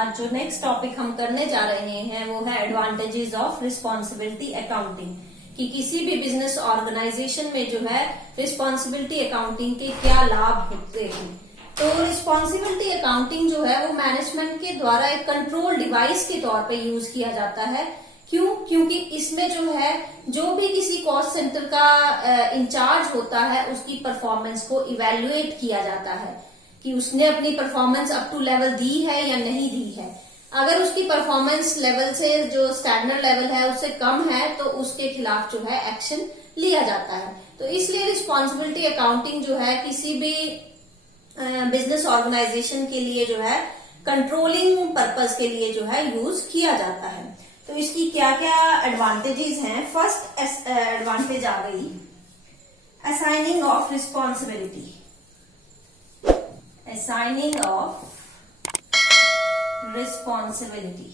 आज जो next topic हम करने जा रहे हैं वो है एडवांटेजेस ऑफ रिस्पॉन्सिबिलिटी अकाउंटिंग, कि किसी भी बिजनेस ऑर्गेनाइजेशन में जो है रिस्पॉन्सिबिलिटी अकाउंटिंग के क्या लाभ होते हैं। तो रिस्पॉन्सिबिलिटी अकाउंटिंग जो है वो मैनेजमेंट के द्वारा एक कंट्रोल डिवाइस के तौर पे यूज किया जाता है। क्यों? क्योंकि इसमें जो है जो भी किसी कॉस्ट सेंटर का इंचार्ज होता है उसकी परफॉर्मेंस को इवेल्युएट किया जाता है कि उसने अपनी परफॉर्मेंस अप टू लेवल दी है या नहीं दी है। अगर उसकी परफॉर्मेंस लेवल से जो स्टैंडर्ड लेवल है उससे कम है तो उसके खिलाफ जो है एक्शन लिया जाता है। तो इसलिए रिस्पॉन्सिबिलिटी अकाउंटिंग जो है किसी भी बिजनेस ऑर्गेनाइजेशन के लिए जो है कंट्रोलिंग पर्पस के लिए जो है यूज किया जाता है। तो इसकी क्या क्या एडवांटेजेस हैं। फर्स्ट एडवांटेज आ गई assigning of responsibility. assigning of responsibility,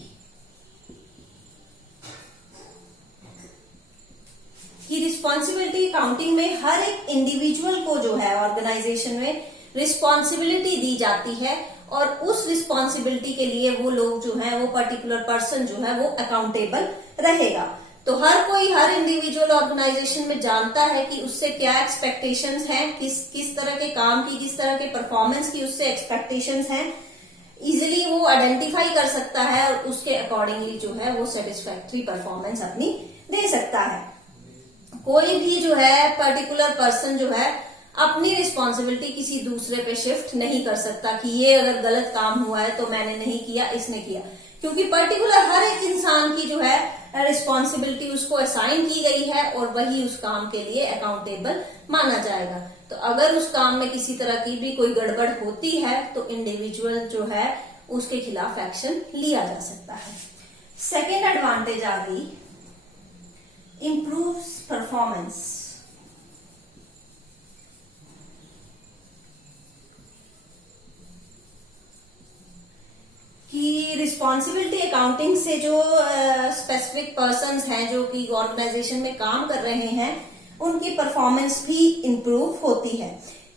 कि रिस्पॉन्सिबिलिटी अकाउंटिंग में हर एक इंडिविजुअल को जो है ऑर्गेनाइजेशन में रिस्पॉन्सिबिलिटी दी जाती है और उस रिस्पॉन्सिबिलिटी के लिए वो लोग जो है वो पर्टिकुलर पर्सन जो है वो अकाउंटेबल रहेगा। तो हर कोई हर इंडिविजुअल ऑर्गेनाइजेशन में जानता है कि उससे क्या एक्सपेक्टेशंस हैं, किस तरह के काम की, किस तरह के परफॉर्मेंस की उससे एक्सपेक्टेशंस हैं। इजिली वो आइडेंटिफाई कर सकता है और उसके अकॉर्डिंगली जो है वो सेटिस्फैक्ट्री परफॉर्मेंस अपनी दे सकता है। कोई भी जो है पर्टिकुलर पर्सन जो है अपनी रिस्पॉन्सिबिलिटी किसी दूसरे पे शिफ्ट नहीं कर सकता कि ये अगर गलत काम हुआ है तो मैंने नहीं किया, इसने किया, क्योंकि पर्टिकुलर हर एक इंसान की जो है रिस्पॉन्सिबिलिटी उसको असाइन की गई है और वही उस काम के लिए अकाउंटेबल माना जाएगा। तो अगर उस काम में किसी तरह की भी कोई गड़बड़ होती है तो इंडिविजुअल जो है उसके खिलाफ एक्शन लिया जा सकता है। सेकेंड एडवांटेज आ गई इम्प्रूव्स परफॉर्मेंस, कि रिस्पॉन्सिबिलिटी अकाउंटिंग से जो स्पेसिफिक पर्सन्स हैं जो कि ऑर्गेनाइजेशन में काम कर रहे हैं उनकी परफॉर्मेंस भी इम्प्रूव होती है,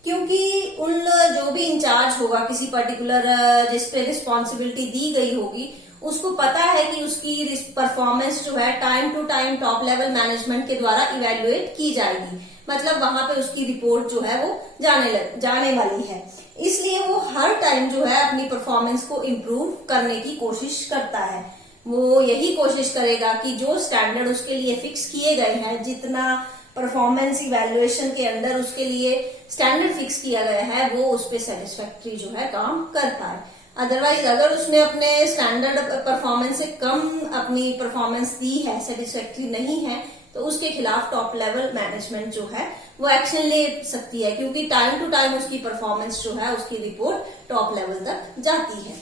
क्योंकि उन जो भी इंचार्ज होगा किसी पर्टिकुलर जिस पे रिस्पॉन्सिबिलिटी दी गई होगी उसको पता है कि उसकी परफॉर्मेंस जो है time to time top level management के द्वारा इवेल्युएट की जाएगी। मतलब वहां पे उसकी रिपोर्ट जो है वो जाने वाली है, इसलिए वो हर टाइम जो है अपनी परफॉर्मेंस को इम्प्रूव करने की कोशिश करता है। वो यही कोशिश करेगा कि जो स्टैंडर्ड उसके लिए फिक्स किए गए हैं, जितना परफॉर्मेंस इवेल्युएशन के अंदर उसके लिए स्टैंडर्ड फिक्स किया गया है वो उस पर सेटिस्फैक्ट्री जो है काम कर पाए। अदरवाइज अगर उसने अपने स्टैंडर्ड परफॉर्मेंस से कम अपनी परफॉर्मेंस दी है, सेटिस्फैक्ट्री नहीं है, तो उसके खिलाफ टॉप लेवल मैनेजमेंट जो है वो एक्शन ले सकती है, क्योंकि टाइम टू टाइम उसकी परफॉर्मेंस जो है उसकी रिपोर्ट टॉप लेवल तक जाती है।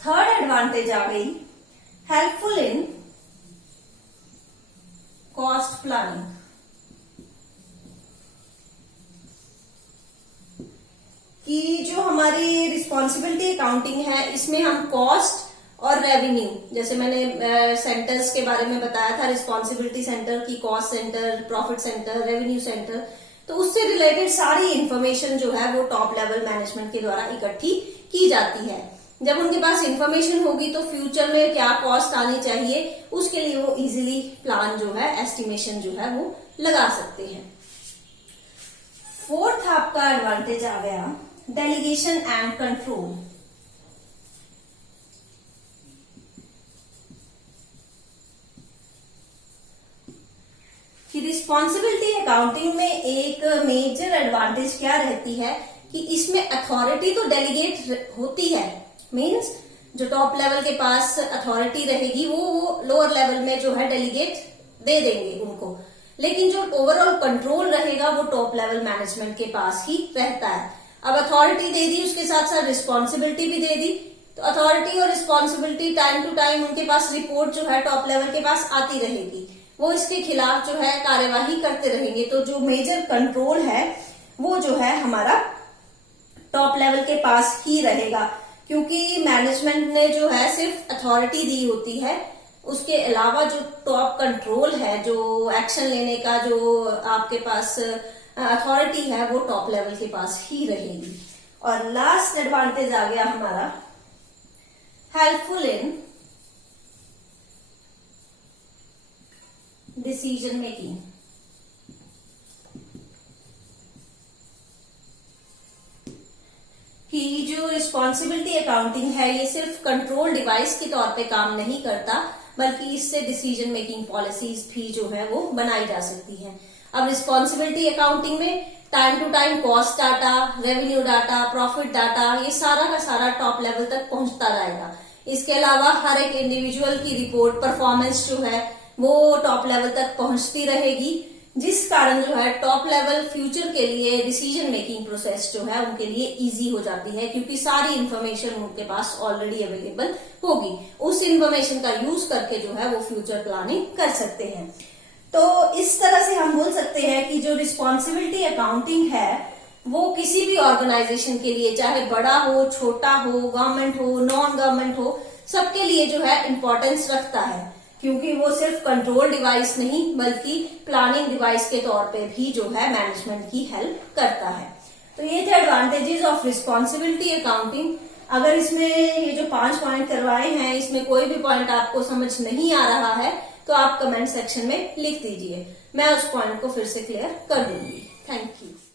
थर्ड एडवांटेज आ गई हेल्पफुल इन कॉस्ट प्लानिंग, कि जो हमारी रिस्पॉन्सिबिलिटी अकाउंटिंग है इसमें हम कॉस्ट और रेवेन्यू, जैसे मैंने सेंटर्स के बारे में बताया था, रिस्पॉन्सिबिलिटी सेंटर की cost centre, profit centre, revenue centre, तो उससे रिलेटेड सारी इंफॉर्मेशन जो है वो टॉप लेवल मैनेजमेंट के द्वारा इकट्ठी की जाती है। जब उनके पास इंफॉर्मेशन होगी तो फ्यूचर में क्या कॉस्ट आनी चाहिए उसके लिए वो इजिली प्लान जो है, एस्टिमेशन जो है वो लगा सकते हैं। फोर्थ आपका एडवांटेज आ गया डेलीगेशन एंड कंट्रोल, कि रिस्पॉन्सिबिलिटी अकाउंटिंग में एक मेजर एडवांटेज क्या रहती है कि इसमें अथॉरिटी तो डेलीगेट होती है, मींस जो टॉप लेवल के पास अथॉरिटी रहेगी वो लोअर लेवल में जो है डेलीगेट दे देंगे उनको, लेकिन जो ओवरऑल कंट्रोल रहेगा वो टॉप लेवल मैनेजमेंट के पास ही रहता है। अब अथॉरिटी दे दी, उसके साथ साथ रिस्पॉन्सिबिलिटी भी दे दी, तो अथॉरिटी और रिस्पॉन्सिबिलिटी टाइम टू टाइम उनके पास रिपोर्ट जो है टॉप लेवल के पास आती रहेगी, वो इसके खिलाफ जो है कार्यवाही करते रहेंगे। तो जो मेजर कंट्रोल है वो जो है हमारा टॉप लेवल के पास ही रहेगा, क्योंकि मैनेजमेंट ने जो है सिर्फ अथॉरिटी दी होती है, उसके अलावा जो टॉप कंट्रोल है, जो एक्शन लेने का जो आपके पास अथॉरिटी है वो टॉप लेवल के पास ही रहेगी। और लास्ट एडवांटेज आ गया हमारा हेल्पफुल इन डिसीजन मेकिंग। कि जो रिस्पॉन्सिबिलिटी अकाउंटिंग है ये सिर्फ कंट्रोल डिवाइस के तौर पे काम नहीं करता, बल्कि इससे डिसीजन मेकिंग पॉलिसीज भी जो है वो बनाई जा सकती है। अब रिस्पॉन्सिबिलिटी अकाउंटिंग में time to time cost data, revenue data, profit data, ये सारा का सारा टॉप लेवल तक पहुंचता रहेगा। इसके अलावा हर एक इंडिविजुअल की रिपोर्ट परफॉर्मेंस जो है वो टॉप लेवल तक पहुंचती रहेगी, जिस कारण जो है टॉप लेवल फ्यूचर के लिए डिसीजन मेकिंग प्रोसेस जो है उनके लिए इजी हो जाती है, क्योंकि सारी इंफॉर्मेशन उनके पास ऑलरेडी अवेलेबल होगी। उस इंफॉर्मेशन का यूज करके जो है वो फ्यूचर प्लानिंग कर सकते हैं। तो इस तरह से हम बोल सकते हैं कि जो रिस्पॉन्सिबिलिटी अकाउंटिंग है वो किसी भी ऑर्गेनाइजेशन के लिए, चाहे बड़ा हो, छोटा हो, गवर्नमेंट हो, नॉन गवर्नमेंट हो, सबके लिए जो है इम्पोर्टेंस रखता है, क्योंकि वो सिर्फ कंट्रोल डिवाइस नहीं बल्कि प्लानिंग डिवाइस के तौर पे भी जो है मैनेजमेंट की हेल्प करता है। तो ये थे एडवांटेजेस ऑफ रिस्पॉन्सिबिलिटी अकाउंटिंग। अगर इसमें ये जो 5 पॉइंट करवाए हैं इसमें कोई भी पॉइंट आपको समझ नहीं आ रहा है तो आप कमेंट सेक्शन में लिख दीजिए, मैं उस पॉइंट को फिर से क्लियर कर दूंगी। Thank you.